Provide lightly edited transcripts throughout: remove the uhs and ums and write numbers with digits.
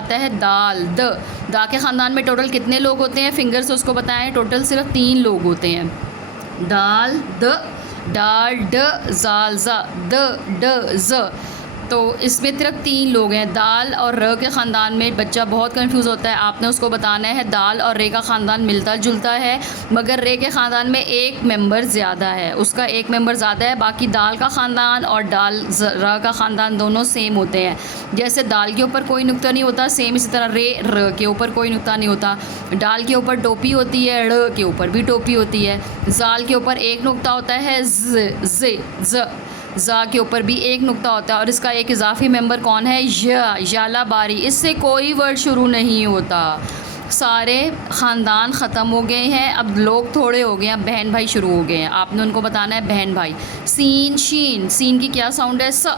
आता है दाल, द। दा के ख़ानदान में टोटल कितने लोग होते हैं? फिंगर से उसको बताएं। टोटल सिर्फ 3 लोग होते हैं। दाल, द, डाल, ड, जाल, ज़ा, द, ड, ज़। तो इसमें सिर्फ 3 लोग हैं। दाल और र के ख़ानदान में बच्चा बहुत कंफ्यूज होता है। आपने उसको बताना है दाल और रे का ख़ानदान मिलता जुलता है, मगर रे के ख़ानदान में एक मेंबर ज़्यादा है, उसका एक मेंबर ज़्यादा है। बाकी दाल का ख़ानदान और र का ख़ानदान दोनों सेम होते हैं। जैसे दाल के ऊपर कोई नुक्ता नहीं होता, सेम इसी तरह रे र के ऊपर कोई नुक्ता नहीं होता। दाल के ऊपर टोपी होती है, ड़ के ऊपर भी टोपी होती है। जाल के ऊपर एक नुक्ता होता है, ज़। ज़ा के ऊपर भी एक नुक्ता होता है और इसका एक इजाफी मेंबर कौन है? याला बारी। इससे कोई वर्ड शुरू नहीं होता। सारे ख़ानदान ख़त्म हो गए हैं, अब लोग थोड़े हो गए हैं, अब बहन भाई शुरू हो गए हैं। आपने उनको बताना है बहन भाई। सीन, शीन। सीन की क्या साउंड है? स।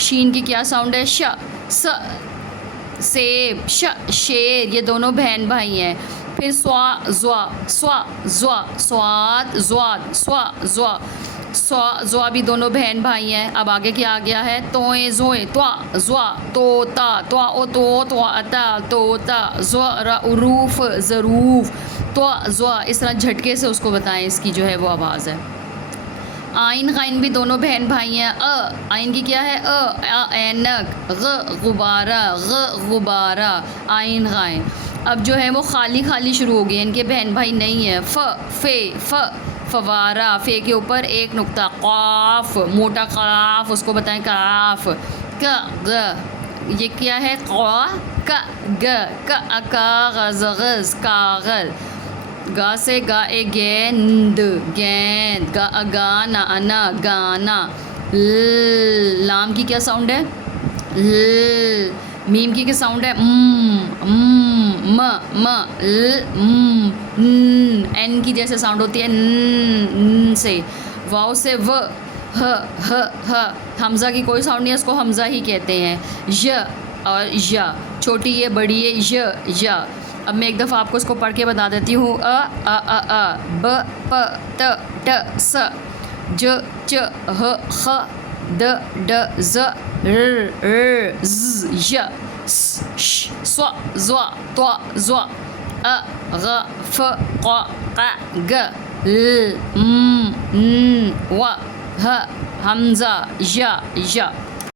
शीन की क्या साउंड है? श। स। सेब, श। शेर। ये दोनों बहन भाई हैं। फिर स्वा, ज़्वा, स्वा, ज़्वा, स्वाद, ज़्वाद, स्वा, ज़्वा, ज़्वा भी दोनों बहन भाई हैं। अब आगे क्या आ गया है? तोए, ज़ोए, त्वा, ज़्वा, तोता, त्वा ओ तो, त्वा अता, तोता, ज़्वा, उरूफ, ज़रूफ, त्वा, ज़्वा। इस तरह झटके से उसको बताएं, इसकी जो है वो आवाज़ है। आइन, गाइन भी दोनों बहन भाई हैं। आइन की क्या है? ऐनक, ग, गुब्बारा, ग, गुब्बारा, आइन, गाइन। अब जो है वो खाली खाली शुरू हो गए, इनके बहन भाई नहीं है। फ, फे, फ, फवारा। फे के ऊपर एक नुक्ता। काफ, मोटा काफ, उसको बताएं काफ। क, ग, ये क्या है? क़ा, क, ग, कागज़, गज़, कागज़। गा से गा ए गेंद, गेंद। गाना, अना, गाना। लाम की क्या साउंड है? ल। मीम की क्या साउंड है? म, ल, एन की जैसे साउंड होती है न से। वाव से व, ह। हमज़ा की कोई साउंड नहीं है, उसको हमज़ा ही कहते हैं। य और या, छोटी ये बड़ी ये या। अब मैं एक दफ़ा आपको इसको पढ़ के बता देती हूँ। अ, ब, प, ट, स, ज, च, ह, ख, द, ज़, र, ज़, य, स, श, स्व, ज़्वा, त्वा, ज़्वा, अ, ग, फ, क़, क़, ग, ल, न, व, ह, हमज़ा, या।